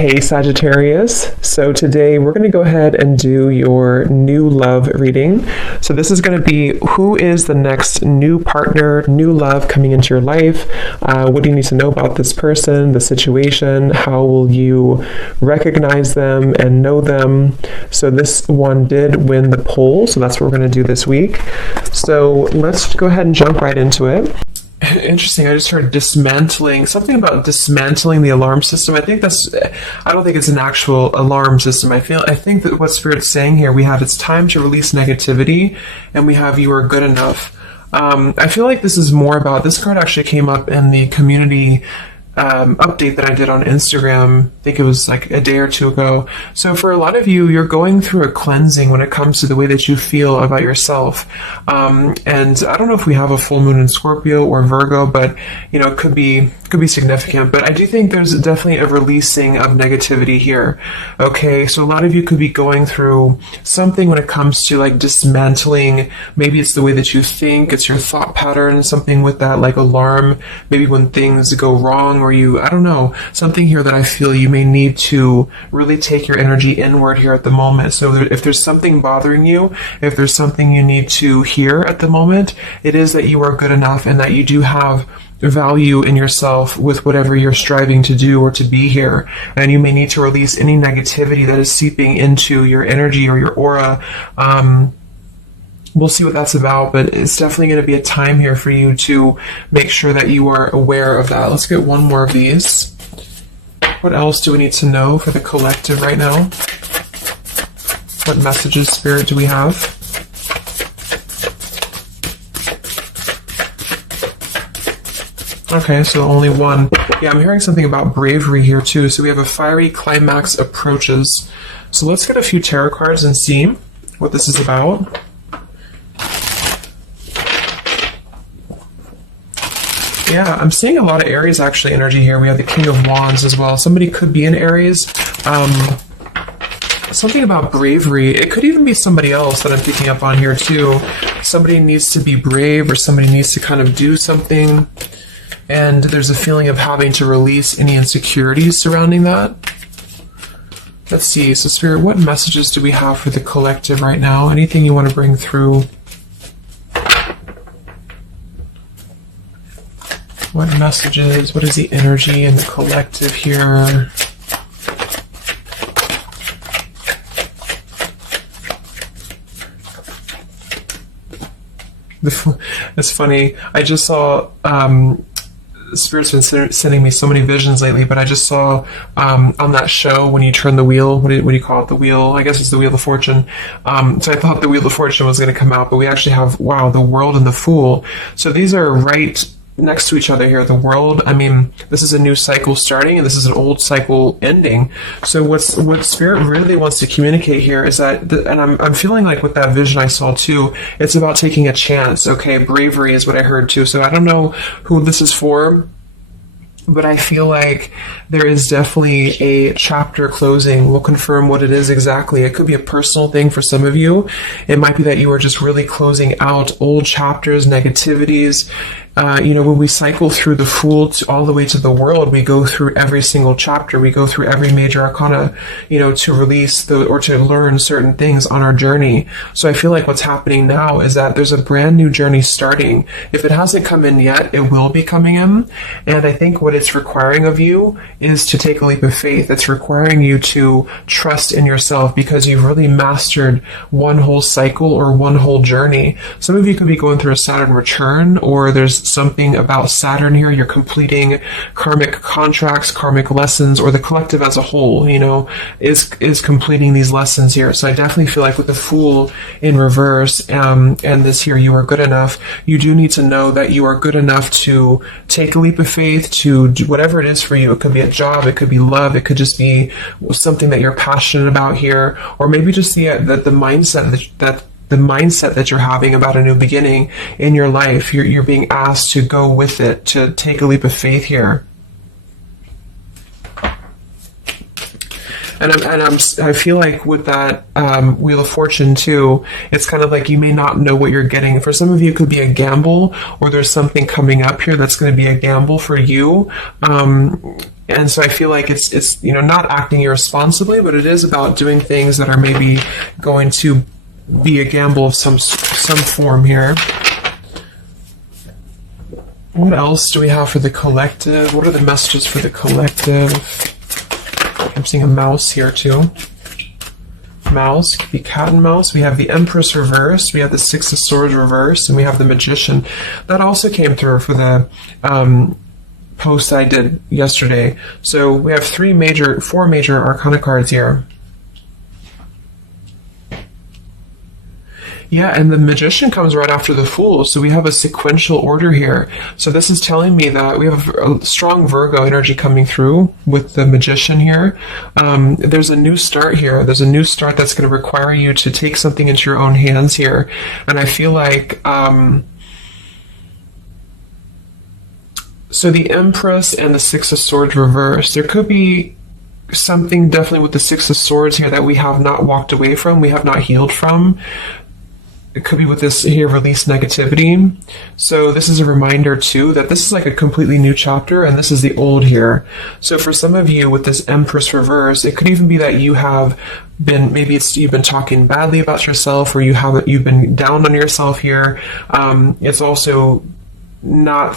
Hey Sagittarius, so today we're going to go ahead and do your new love reading. So this is going to be who is the next new partner, new love coming into your life. What do you need to know about this person, the situation? How will you recognize them and know them? So this one did win the poll, so that's what we're going to do this week. So let's go ahead and jump right into it. Interesting. I just heard dismantling, something about dismantling the alarm system. I don't think it's an actual alarm system. I think that what Spirit's saying here, we have it's time to release negativity, and we have you are good enough. I feel like this is more about, this card actually came up in the community update that I did on Instagram. I think it was like a day or two ago. So for a lot of you, you're going through a cleansing when it comes to the way that you feel about yourself. And I don't know if we have a full moon in Scorpio or Virgo, but it could be significant. But I do think there's definitely a releasing of negativity here. Okay, so a lot of you could be going through something when it comes to like dismantling. Maybe it's the way that you think, it's your thought pattern, something with that like alarm, maybe when things go wrong, or I don't know, something here that I feel you may need to really take your energy inward here at the moment. So if there's something bothering you, if there's something you need to hear at the moment, it is that you are good enough and that you do have value in yourself with whatever you're striving to do or to be here. And you may need to release any negativity that is seeping into your energy or your aura. We'll see what that's about, but it's definitely going to be a time here for you to make sure that you are aware of that. Let's get one more of these. What else do we need to know for the collective right now? What messages, Spirit, do we have? Okay, so only one. Yeah, I'm hearing something about bravery here too. So we have a fiery climax approaches. So let's get a few tarot cards and see what this is about. Yeah, I'm seeing a lot of Aries actually energy here. We have the King of Wands as well. Somebody could be in Aries. Something about bravery. It could even be somebody else that I'm picking up on here too. Somebody needs to be brave, or somebody needs to kind of do something. And there's a feeling of having to release any insecurities surrounding that. Let's see. So Spirit, what messages do we have for the collective right now? Anything you want to bring through? What messages? What is the energy in the collective here? It's funny. I just saw Spirit's been sending me so many visions lately, but I just saw on that show when you turn the wheel, what do you call it? The wheel, I guess it's the Wheel of Fortune. So I thought the Wheel of Fortune was going to come out, but we actually have, wow, the World and the Fool. So these are right next to each other here. The World, I mean, this is a new cycle starting, and this is an old cycle ending. So what Spirit really wants to communicate here is that, and I'm feeling like with that vision I saw too, it's about taking a chance. Okay, bravery is what I heard too. So I don't know who this is for, but I feel like there is definitely a chapter closing. We'll confirm what it is exactly. It could be a personal thing for some of you. It might be that you are just really closing out old chapters, negativities. When we cycle through the Fool all the way to the World, we go through every single chapter. We go through every major arcana, to release or to learn certain things on our journey. So I feel like what's happening now is that there's a brand new journey starting. If it hasn't come in yet, it will be coming in. And I think what it's requiring of you is to take a leap of faith. It's requiring you to trust in yourself, because you've really mastered one whole cycle or one whole journey. Some of you could be going through a Saturn return, or there's something about Saturn here. You're completing karmic contracts, karmic lessons, or the collective as a whole, is completing these lessons here. So I definitely feel like with the Fool in reverse, and this here, you are good enough. You do need to know that you are good enough to take a leap of faith, to do whatever it is for you. It could be a job, it could be love, it could just be something that you're passionate about here, or maybe just the mindset that you're having about a new beginning in your life. You're being asked to go with it, to take a leap of faith here. And I feel like with that Wheel of Fortune too, it's kind of like you may not know what you're getting. For some of you, it could be a gamble, or there's something coming up here that's going to be a gamble for you. And so I feel like it's not acting irresponsibly, but it is about doing things that are maybe going to be a gamble of some form here. What else do we have for the collective? What are the messages for the collective? I'm seeing a mouse here too. Mouse, could be cat and mouse. We have the Empress reversed, we have the Six of Swords reversed, and we have the Magician. That also came through for the post I did yesterday. So we have four major Arcana cards here. Yeah, and the Magician comes right after the Fool, so we have a sequential order here. So this is telling me that we have a strong Virgo energy coming through with the Magician here. There's a new start here. There's a new start that's going to require you to take something into your own hands here. And I feel like... so the Empress and the Six of Swords reversed. There could be something definitely with the Six of Swords here that we have not walked away from, we have not healed from. It could be with this here, release negativity. So this is a reminder too that this is like a completely new chapter and this is the old here. So for some of you with this Empress reverse, it could even be that you have been, maybe you've been talking badly about yourself, or you've been down on yourself here. It's also not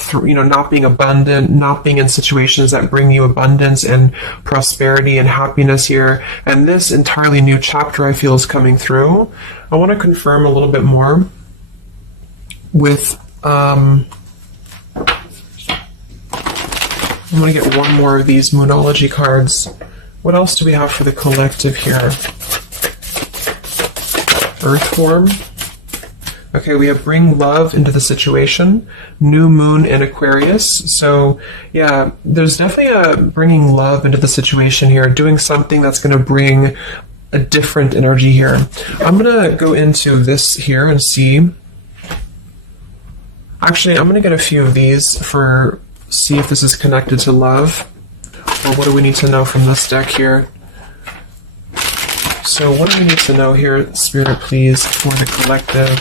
being abundant, not being in situations that bring you abundance and prosperity and happiness here. And this entirely new chapter I feel is coming through. I want to confirm a little bit more with I'm going to get one more of these Moonology cards. What else do we have for the collective here? Earth form. Okay, we have bring love into the situation, new moon in Aquarius. So yeah, there's definitely a bringing love into the situation here, doing something that's going to bring a different energy here. I'm going to go into this here and see. Actually, I'm going to get a few of these see if this is connected to love. Or what do we need to know from this deck here? So what do we need to know here, Spirit, please, for the collective?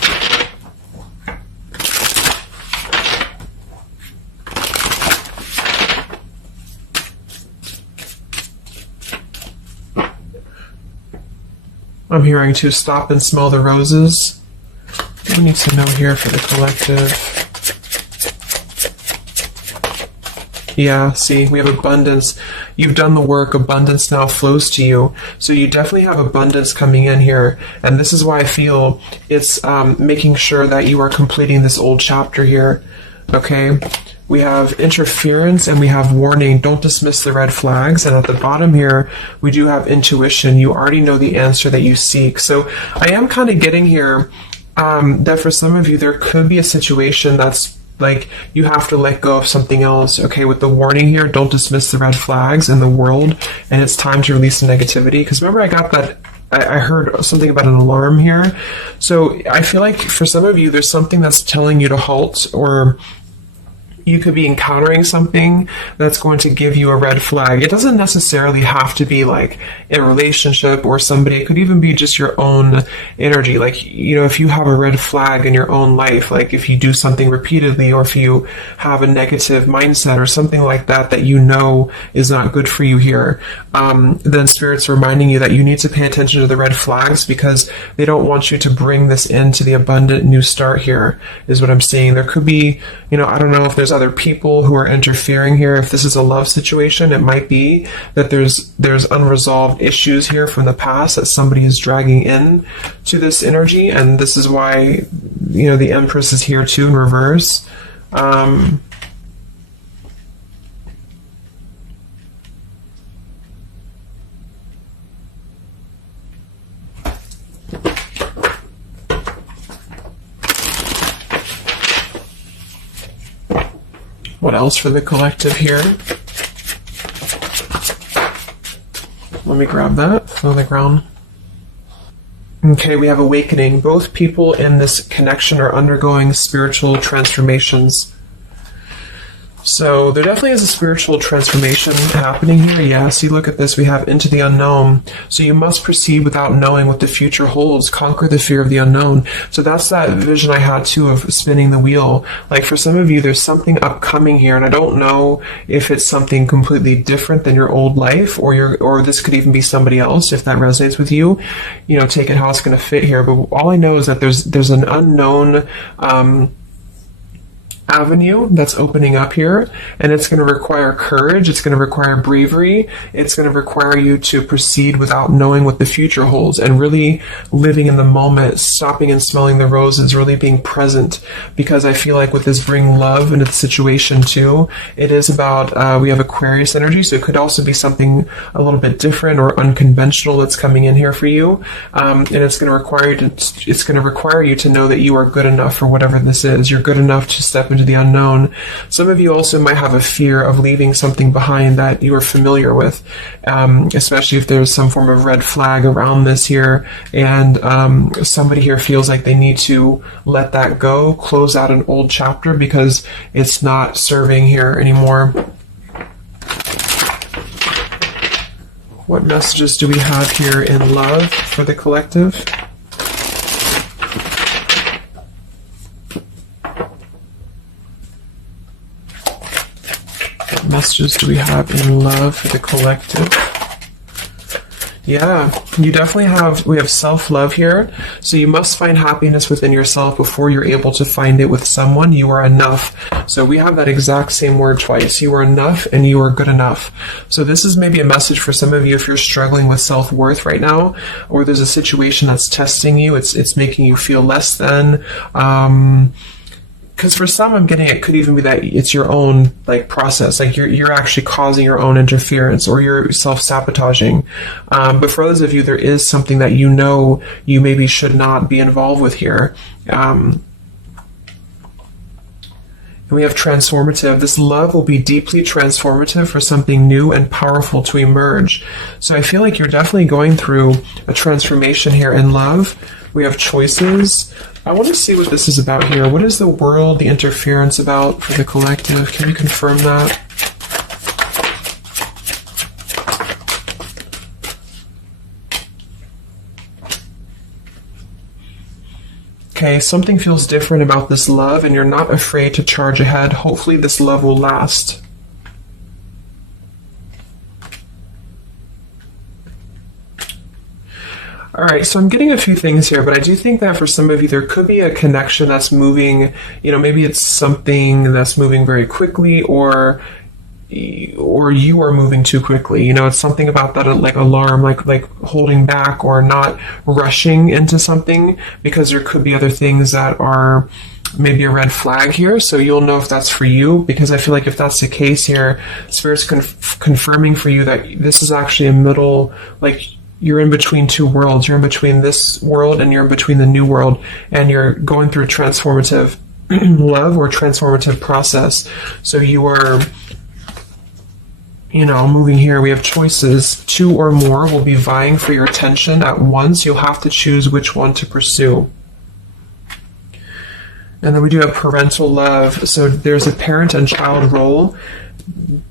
I'm hearing to stop and smell the roses. What do we need to know here for the collective? Yeah, see, we have abundance. You've done the work. Abundance now flows to you. So you definitely have abundance coming in here. And this is why I feel it's making sure that you are completing this old chapter here. Okay? We have interference and we have warning. Don't dismiss the red flags. And at the bottom here, we do have intuition. You already know the answer that you seek. So I am kind of getting here that for some of you, there could be a situation that's like you have to let go of something else. Okay, with the warning here, don't dismiss the red flags in the world. And it's time to release the negativity. Because remember, I got that. I heard something about an alarm here. So I feel like for some of you, there's something that's telling you to halt, or you could be encountering something that's going to give you a red flag. It doesn't necessarily have to be like a relationship or somebody. It could even be just your own energy. Like, if you have a red flag in your own life, like if you do something repeatedly, or if you have a negative mindset or something like that, that is not good for you here, then Spirit's reminding you that you need to pay attention to the red flags, because they don't want you to bring this into the abundant new start here, is what I'm seeing. There could be, I don't know if there's other people who are interfering here. If this is a love situation, it might be that there's unresolved issues here from the past that somebody is dragging in to this energy, and this is why the Empress is here too in reverse. What else for the collective here? Let me grab that on the ground. Okay, we have awakening. Both people in this connection are undergoing spiritual transformations. So there definitely is a spiritual transformation happening here. Yeah, see, look at this. We have into the unknown. So you must proceed without knowing what the future holds. Conquer the fear of the unknown. So that's that vision I had too of spinning the wheel. Like for some of you, there's something upcoming here, and I don't know if it's something completely different than your old life, or this could even be somebody else. If that resonates with you, take it how it's going to fit here. But all I know is that there's an unknown avenue that's opening up here, and it's going to require courage, it's going to require bravery, it's going to require you to proceed without knowing what the future holds, and really living in the moment, stopping and smelling the roses, really being present. Because I feel like with this bring love into the situation too, it is about we have Aquarius energy, so it could also be something a little bit different or unconventional that's coming in here for you, and it's going to require you to know that you are good enough for whatever this is. You're good enough to step into the unknown. Some of you also might have a fear of leaving something behind that you are familiar with, especially if there's some form of red flag around this here, and somebody here feels like they need to let that go, close out an old chapter because it's not serving here anymore. What messages do we have here in love for the collective? Messages do we have in love for the collective? Yeah, we have self-love here. So you must find happiness within yourself before you're able to find it with someone. You are enough. So we have that exact same word twice. You are enough and you are good enough. So this is maybe a message for some of you if you're struggling with self-worth right now, or there's a situation that's testing you. It's making you feel less than. Because for some, I'm getting it could even be that it's your own process, you're actually causing your own interference, or you're self-sabotaging. But for others of you, there is something that you maybe should not be involved with here. And we have transformative. This love will be deeply transformative for something new and powerful to emerge. So I feel like you're definitely going through a transformation here in love. We have choices. I want to see what this is about here. What is the world, the interference about for the collective? Can you confirm that? Okay, something feels different about this love, and you're not afraid to charge ahead. Hopefully this love will last. All right, so I'm getting a few things here, but I do think that for some of you, there could be a connection that's moving, maybe it's something that's moving very quickly, or you are moving too quickly. It's something about that, alarm, like holding back or not rushing into something, because there could be other things that are maybe a red flag here. So you'll know if that's for you, because I feel like if that's the case here, Spirit's confirming for you that this is actually a middle, you're in between two worlds. You're in between this world and you're in between the new world, and you're going through a transformative love or transformative process. So you are, moving here. We have choices. Two or more will be vying for your attention at once. You'll have to choose which one to pursue. And then we do have parental love. So there's a parent and child role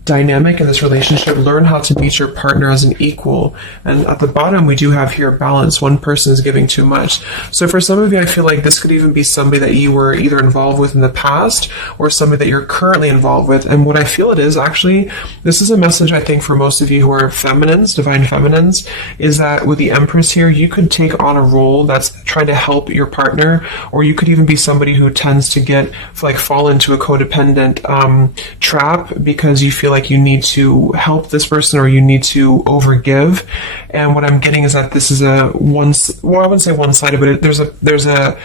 dynamic in this relationship. Learn how to meet your partner as an equal. And at the bottom, we do have here balance. One person is giving too much. So for some of you, I feel like this could even be somebody that you were either involved with in the past or somebody that you're currently involved with. And what I feel it is, actually, this is a message I think for most of you who are feminines, divine feminines, is that with the Empress here, you could take on a role that's trying to help your partner, or you could even be somebody who tends to fall into a codependent trap, because you feel like you need to help this person or you need to overgive. And what I'm getting is that this is I wouldn't say one-sided, but there's a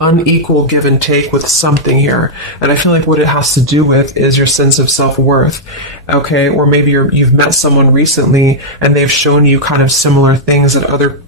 unequal give and take with something here. And I feel like what it has to do with is your sense of self-worth. Okay, or maybe you've met someone recently and they've shown you kind of similar things that other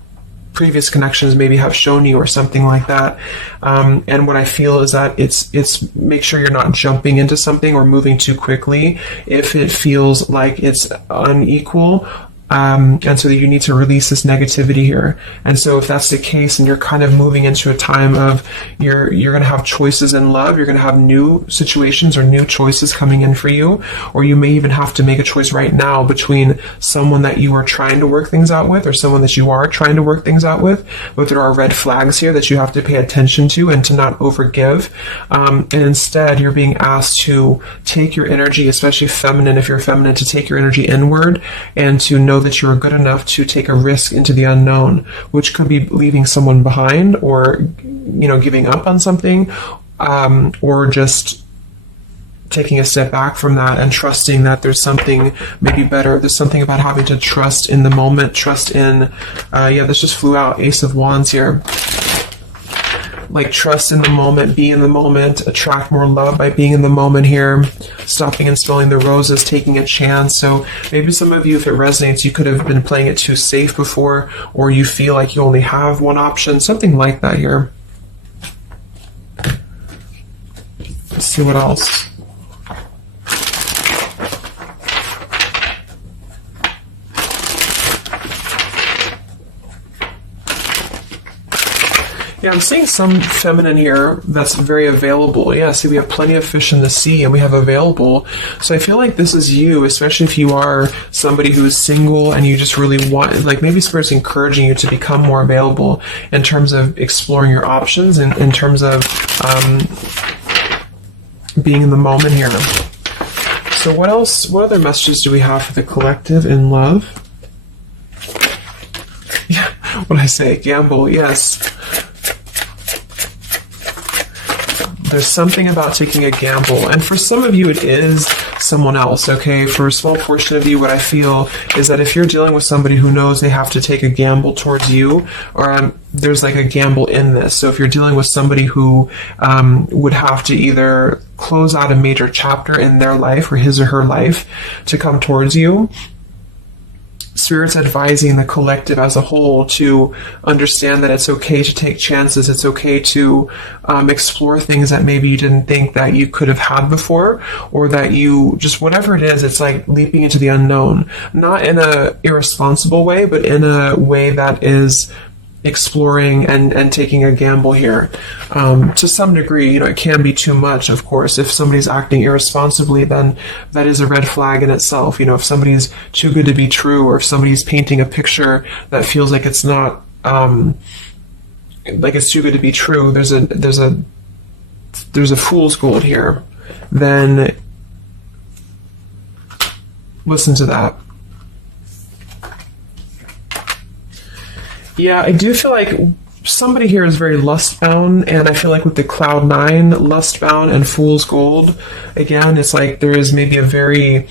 previous connections maybe have shown you, or something like that. And what I feel is that it's make sure you're not jumping into something or moving too quickly if it feels like it's unequal, And so you need to release this negativity here. And so if that's the case and you're kind of moving into a time of you're going to have choices in love, you're going to have new situations or new choices coming in for you, or you may even have to make a choice right now between someone that you are trying to work things out with or someone that you are trying to work things out with. But there are red flags here that you have to pay attention to and to not overgive. And instead, you're being asked to take your energy, especially feminine, if you're feminine, to take your energy inward and to know that you're good enough to take a risk into the unknown, which could be leaving someone behind or, giving up on something, or just taking a step back from that and trusting that there's something maybe better. There's something about having to trust in the moment, trust in, this just flew out, Ace of Wands here. Like trust in the moment, be in the moment, attract more love by being in the moment here, stopping and smelling the roses, taking a chance. So maybe some of you, if it resonates, you could have been playing it too safe before, or you feel like you only have one option, something like that here. Let's see what else. Yeah, I'm seeing some feminine here that's very available. Yeah, see, we have plenty of fish in the sea and we have available. So I feel like this is you, especially if you are somebody who is single and you just really want, like maybe Spirit's encouraging you to become more available in terms of exploring your options and in terms of being in the moment here. So what else, what other messages do we have for the collective in love? Yeah, what did I say? Gamble, yes. There's something about taking a gamble. And for some of you, it is someone else, okay? For a small portion of you, what I feel is that if you're dealing with somebody who knows they have to take a gamble towards you, or there's like a gamble in this. So if you're dealing with somebody who would have to either close out a major chapter in their life or his or her life to come towards you, Spirit's advising the collective as a whole to understand that it's okay to take chances. It's okay to explore things that maybe you didn't think that you could have had before, or that you just, whatever it is, it's like leaping into the unknown. Not in a irresponsible way, but in a way that is exploring and taking a gamble here. To some degree, it can be too much, of course. If somebody's acting irresponsibly, then that is a red flag in itself. If somebody's too good to be true, or if somebody's painting a picture that feels like it's not, like it's too good to be true, there's a fool's gold here, then listen to that. Yeah, I do feel like somebody here is very lust-bound, and I feel like with the Cloud 9, lust-bound and Fool's Gold, again, it's like there is maybe a very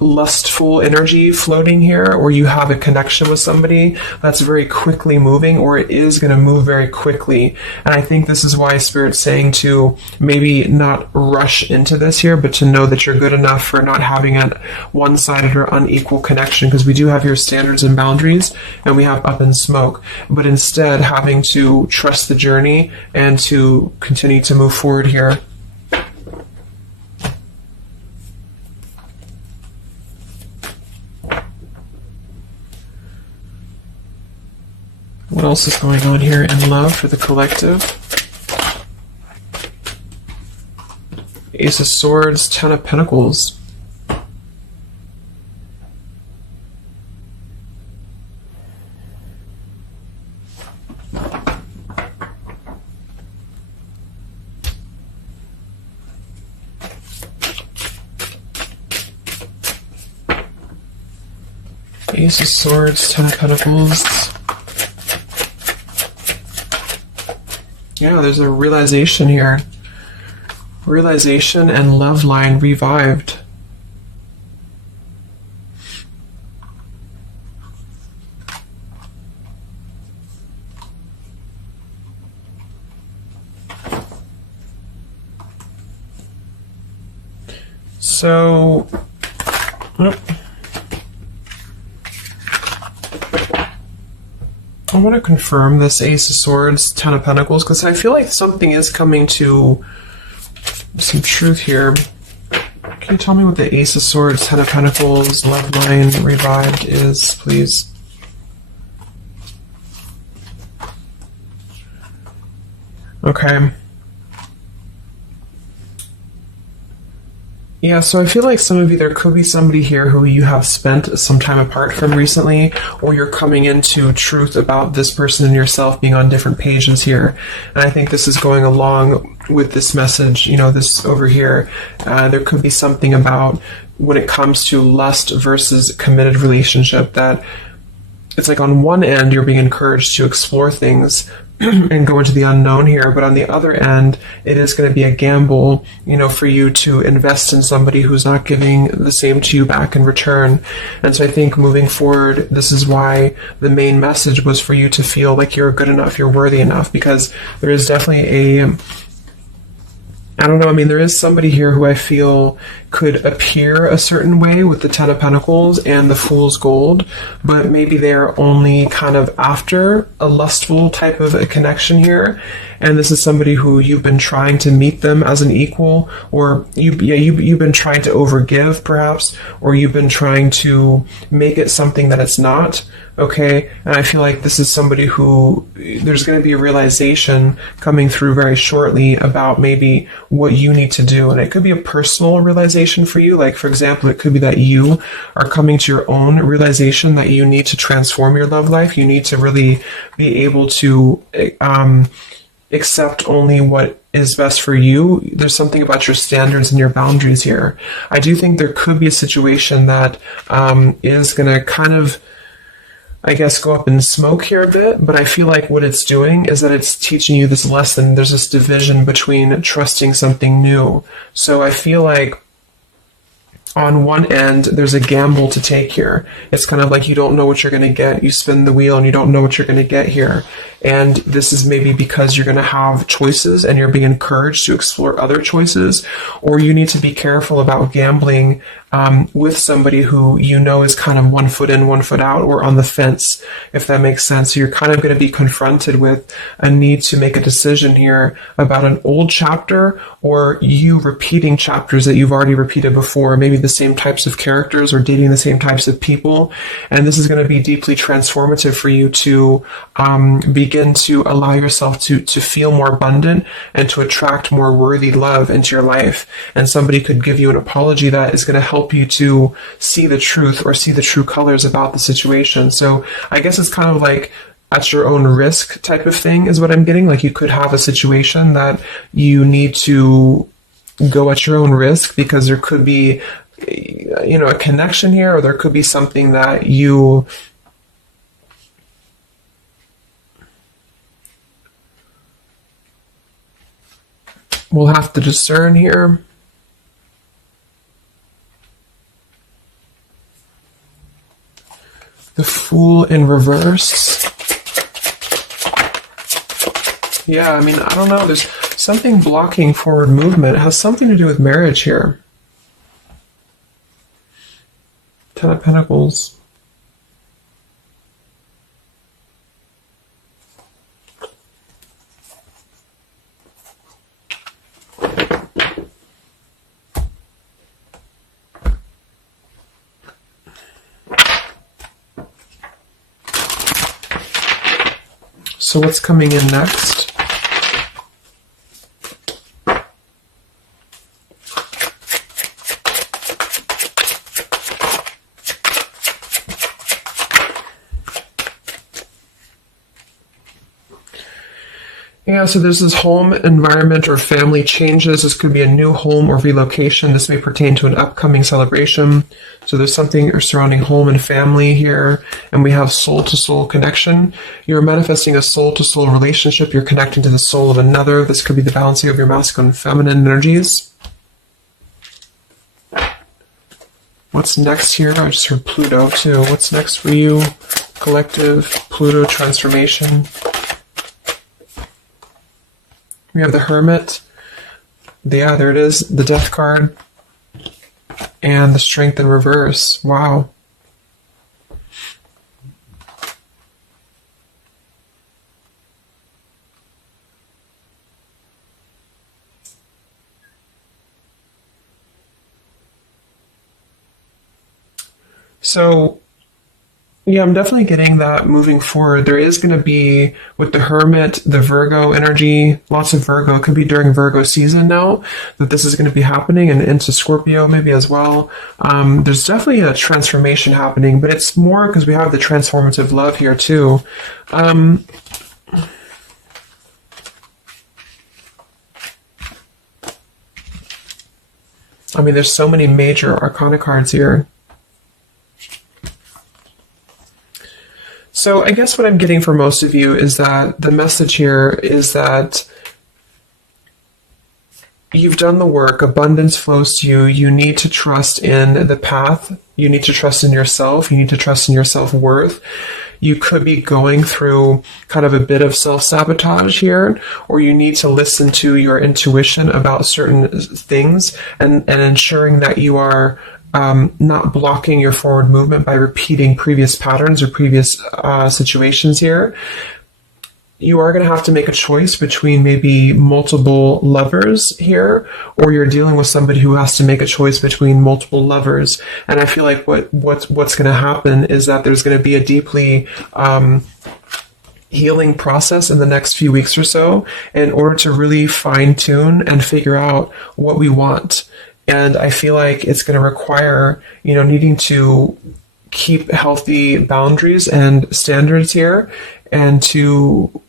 lustful energy floating here, or you have a connection with somebody that's very quickly moving, or it is going to move very quickly. And I think this is why Spirit's saying to maybe not rush into this here, but to know that you're good enough for not having a one-sided or unequal connection, because we do have your standards and boundaries, and we have up in smoke, but instead having to trust the journey and to continue to move forward here. What else is going on here in love for the collective? Ace of Swords, Ten of Pentacles. Ace of Swords, Ten of Pentacles. Yeah, there's a realization here. Realization and love line revived. So, I want to confirm this Ace of Swords, Ten of Pentacles, because I feel like something is coming to some truth here. Okay, Can you tell me what the Ace of Swords, Ten of Pentacles, Love Line Revived is, please? Okay. Yeah, so I feel like some of you, there could be somebody here who you have spent some time apart from recently, or you're coming into truth about this person and yourself being on different pages here. And I think this is going along with this message, you know, this over here. There could be something about when it comes to lust versus committed relationship that it's like on one end you're being encouraged to explore things and go into the unknown here, but on the other end it is going to be a gamble, you know, for you to invest in somebody who's not giving the same to you back in return. And so I think moving forward, this is why the main message was for you to feel like you're good enough, you're worthy enough, because there is definitely I don't know, I mean, there is somebody here who I feel could appear a certain way with the Ten of Pentacles and the Fool's Gold, but maybe they're only kind of after a lustful type of a connection here. And this is somebody who you've been trying to meet them as an equal, or you've been trying to overgive perhaps, or you've been trying to make it something that it's not. Okay, and I feel like this is somebody who there's going to be a realization coming through very shortly about maybe what you need to do. And it could be a personal realization for you. Like, for example, it could be that you are coming to your own realization that you need to transform your love life. You need to really be able to accept only what is best for you. There's something about your standards and your boundaries here. I do think there could be a situation that is going to kind of, I guess, go up in smoke here a bit, but I feel like what it's doing is that it's teaching you this lesson. There's this division between trusting something new. So I feel like on one end, there's a gamble to take here. It's kind of like you don't know what you're going to get. You spin the wheel and you don't know what you're going to get here. And this is maybe because you're going to have choices and you're being encouraged to explore other choices, or you need to be careful about gambling with somebody who you know is kind of 1 foot in, 1 foot out, or on the fence, if that makes sense. So you're kind of going to be confronted with a need to make a decision here about an old chapter, or you repeating chapters that you've already repeated before, maybe the same types of characters or dating the same types of people. And this is going to be deeply transformative for you to begin to allow yourself to feel more abundant and to attract more worthy love into your life. And somebody could give you an apology that is going to help you to see the truth or see the true colors about the situation. So I guess it's kind of like at your own risk type of thing is what I'm getting. Like you could have a situation that you need to go at your own risk because there could be, you know, a connection here, or there could be something that you will have to discern here. The Fool in reverse. Yeah, I mean, I don't know. There's something blocking forward movement. It has something to do with marriage here. Ten of Pentacles. So what's coming in next? Yeah, so there's this home environment or family changes. This could be a new home or relocation. This may pertain to an upcoming celebration. So there's something surrounding home and family here. And we have soul-to-soul connection. You're manifesting a soul-to-soul relationship. You're connecting to the soul of another. This could be the balancing of your masculine and feminine energies. What's next here? I just heard Pluto too. What's next for you? Collective, Pluto transformation. We have the Hermit. Yeah, there it is. The Death card. And the Strength in reverse. Wow. So yeah, I'm definitely getting that moving forward. There is going to be, with the Hermit, the Virgo energy, lots of Virgo. It could be during Virgo season now that this is going to be happening, and into Scorpio maybe as well. There's definitely a transformation happening, but it's more because we have the transformative love here too. I mean, there's so many major arcana cards here. So I guess what I'm getting for most of you is that the message here is that you've done the work, abundance flows to you, you need to trust in the path, you need to trust in yourself, you need to trust in your self-worth. You could be going through kind of a bit of self-sabotage here, or you need to listen to your intuition about certain things and ensuring that you are not blocking your forward movement by repeating previous patterns or previous situations here. You are going to have to make a choice between maybe multiple lovers here, or you're dealing with somebody who has to make a choice between multiple lovers. And I feel like what's going to happen is that there's going to be a deeply healing process in the next few weeks or so in order to really fine tune and figure out what we want. And I feel like it's going to require, needing to keep healthy boundaries and standards here, and to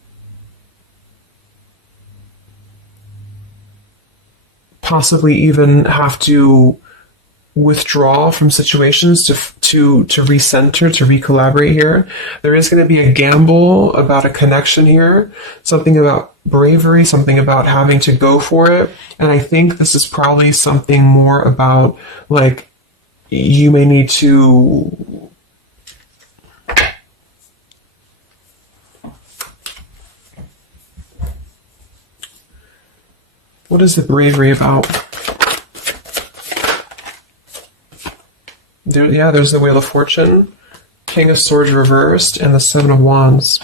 possibly even have to withdraw from situations to recenter, to recollaborate here. There is going to be a gamble about a connection here, something about bravery, something about having to go for it. And I think this is probably something more about, like, you may need to what is the bravery about? There's the Wheel of Fortune, King of Swords reversed, and the Seven of Wands.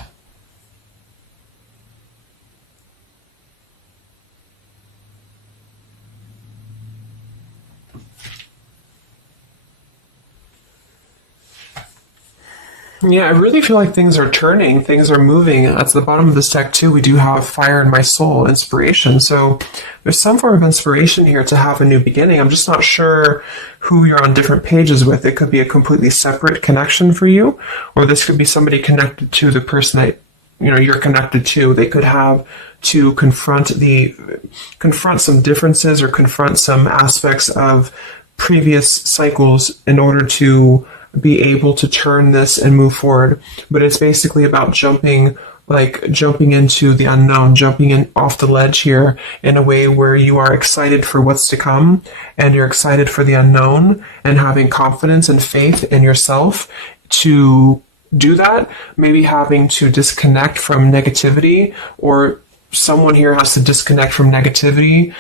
Yeah, I really feel like things are turning, things are moving. At the bottom of this deck too, we do have Fire in My Soul, inspiration. So there's some form of inspiration here to have a new beginning. I'm just not sure who you're on different pages with. It could be a completely separate connection for you, or this could be somebody connected to the person that you're connected to. They could have to confront some differences or confront some aspects of previous cycles in order to be able to turn this and move forward. But it's basically about jumping into the unknown, jumping in off the ledge here in a way where you are excited for what's to come, and you're excited for the unknown, and having confidence and faith in yourself to do that. Maybe having to disconnect from negativity, or someone here has to disconnect from negativity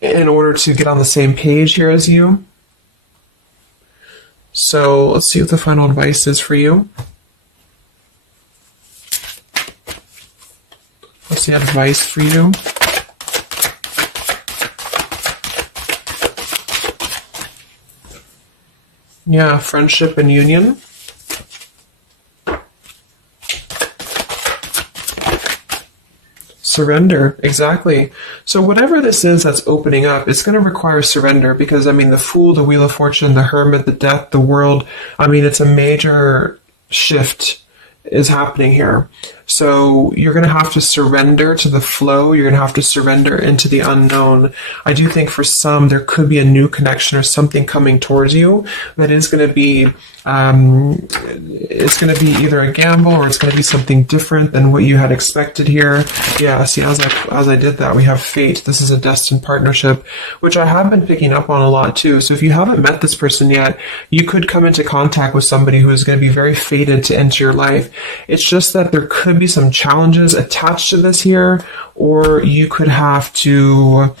in order to get on the same page here as you. So let's see what the final advice is for you. What's the advice for you? Yeah, friendship and union. Surrender, exactly. So whatever this is that's opening up, it's going to require surrender, because, the Fool, the Wheel of Fortune, the Hermit, the Death, the World, it's a major shift is happening here. So you're going to have to surrender to the flow. You're going to have to surrender into the unknown. I do think for some, there could be a new connection or something coming towards you that is going to be, it's going to be either a gamble, or it's going to be something different than what you had expected here. Yeah, see, as I did that, we have fate. This is a destined partnership, which I have been picking up on a lot too. So if you haven't met this person yet, you could come into contact with somebody who is going to be very fated to enter your life. It's just that there could be some challenges attached to this here, or you could have to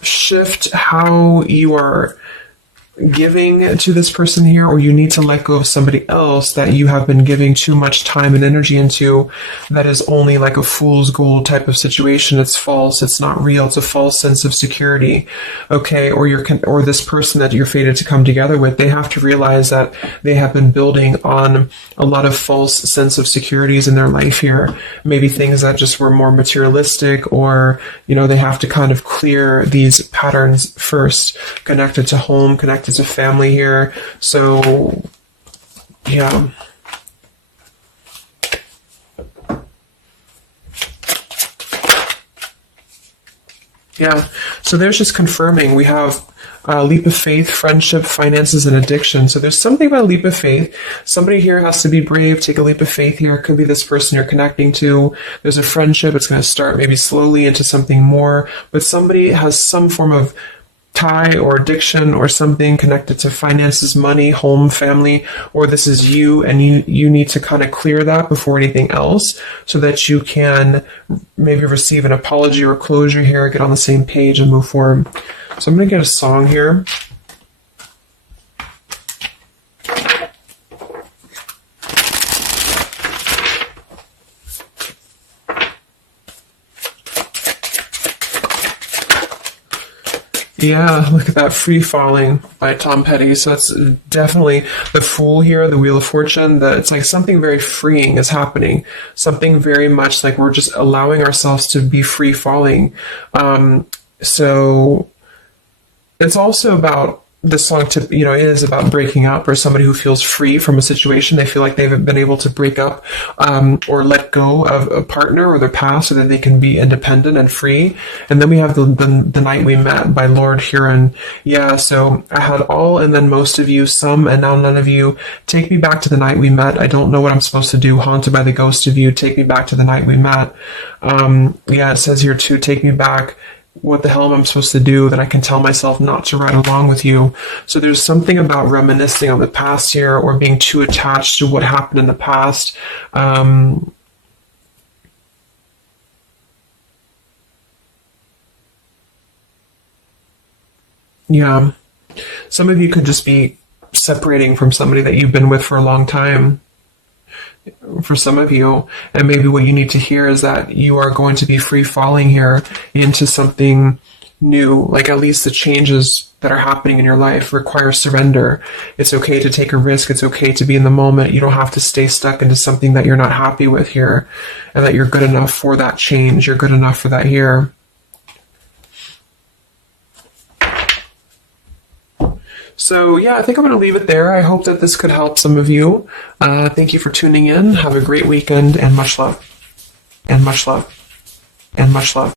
shift how you are giving to this person here, or you need to let go of somebody else that you have been giving too much time and energy into, that is only like a fool's gold type of situation. It's false. It's not real. It's a false sense of security. Okay. Or this person that you're fated to come together with, they have to realize that they have been building on a lot of false sense of securities in their life here. Maybe things that just were more materialistic, or, they have to kind of clear these patterns first, connected to home, connected to family here. So, yeah. Yeah, so there's just confirming. We have leap of faith, friendship, finances, and addiction. So there's something about leap of faith. Somebody here has to be brave, take a leap of faith here. It could be this person you're connecting to. There's a friendship. It's going to start maybe slowly into something more, but somebody has some form of tie or addiction or something connected to finances, money, home, family, or this is you, and you need to kind of clear that before anything else, so that you can maybe receive an apology or closure here, get on the same page and move forward. So I'm going to get a song here. Yeah, look at that, Free Falling by Tom Petty. So it's definitely the Fool here, the Wheel of Fortune. It's like something very freeing is happening. Something very much like we're just allowing ourselves to be free falling. So it's also about this song it is about breaking up, or somebody who feels free from a situation. They feel like they've been able to break up or let go of a partner or their past, so that they can be independent and free. And then we have the Night We Met by Lord Huron. Yeah, so I had all and then most of you, some and now none of you. Take me back to the night we met. I don't know what I'm supposed to do. Haunted by the ghost of you. Take me back to the night we met. Yeah, it says here too, take me back. What the hell am I supposed to do that I can tell myself not to ride along with you? So there's something about reminiscing on the past here, or being too attached to what happened in the past. Yeah. Some of you could just be separating from somebody that you've been with for a long time. For some of you, and maybe what you need to hear is that you are going to be free falling here into something new. Like, at least the changes that are happening in your life require surrender. It's okay to take a risk. It's okay to be in the moment. You don't have to stay stuck into something that you're not happy with here, and that you're good enough for that change. You're good enough for that here. So yeah, I think I'm going to leave it there. I hope that this could help some of you. Thank you for tuning in. Have a great weekend, and much love. And much love. And much love.